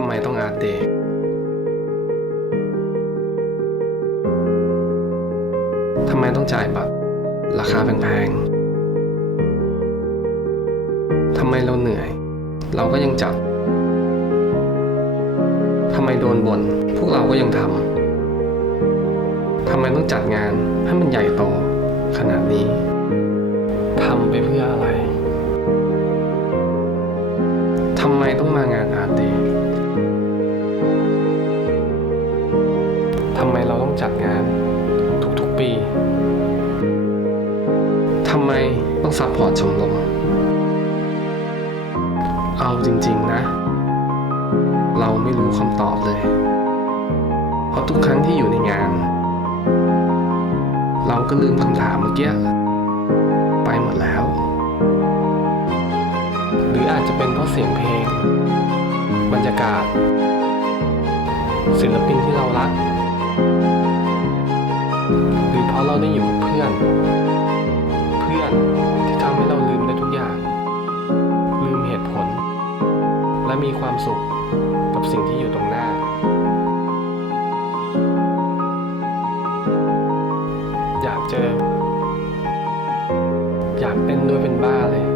ำไมต้องอาร์ตเดย์ทำไมต้องจ่ายบัตร ราคาแพงๆทำไมเราเหนื่อย เราก็ยังจัดทำไมโดนบ่นพวกเราก็ยังทำทำไมต้องจัดงานให้มันใหญ่โตขนาดนี้ทำไปเพื่ออะไรทำไมต้องมางานอาร์ตเดย์ ต้องจัดงานทุกๆปีทำไมต้องซัพพอร์ตชมรมเอาจริง ๆ นะ เราไม่รู้คำตอบเลย เพราะทุกครั้งที่อยู่ในงาน เราก็ลืมคำถามเมื่อกี้ไปหมดแล้ว หรืออาจจะเป็นเพราะเสียงเพลง บรรยากาศ ศิลปินที่เรารัก พื่อน เพื่อนที่ทำให้เราลืมได้ทุกอย่าง ลืมเหตุผล และมีความสุขกับสิ่งที่อยู่ตรงหน้า อยากเจอ อยากเต้นด้วยเป็นบ้าเลย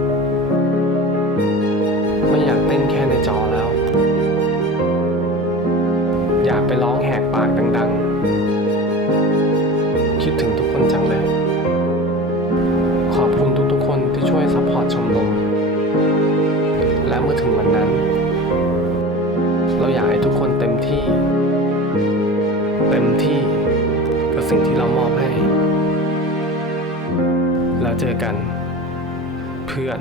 ไม่อยากเต้นแค่ในจอแล้ว อยากไปร้องแหกปากดัง ๆ คิดถึงทุกคนจังเลย ช่วยซัพพอร์ตชมรมและเมื่อถึงวันนั้น เราอยากให้ทุกคนเต็มที่ เต็มที่กับสิ่งที่เรามอบให้ แล้วเจอกัน เพื่อน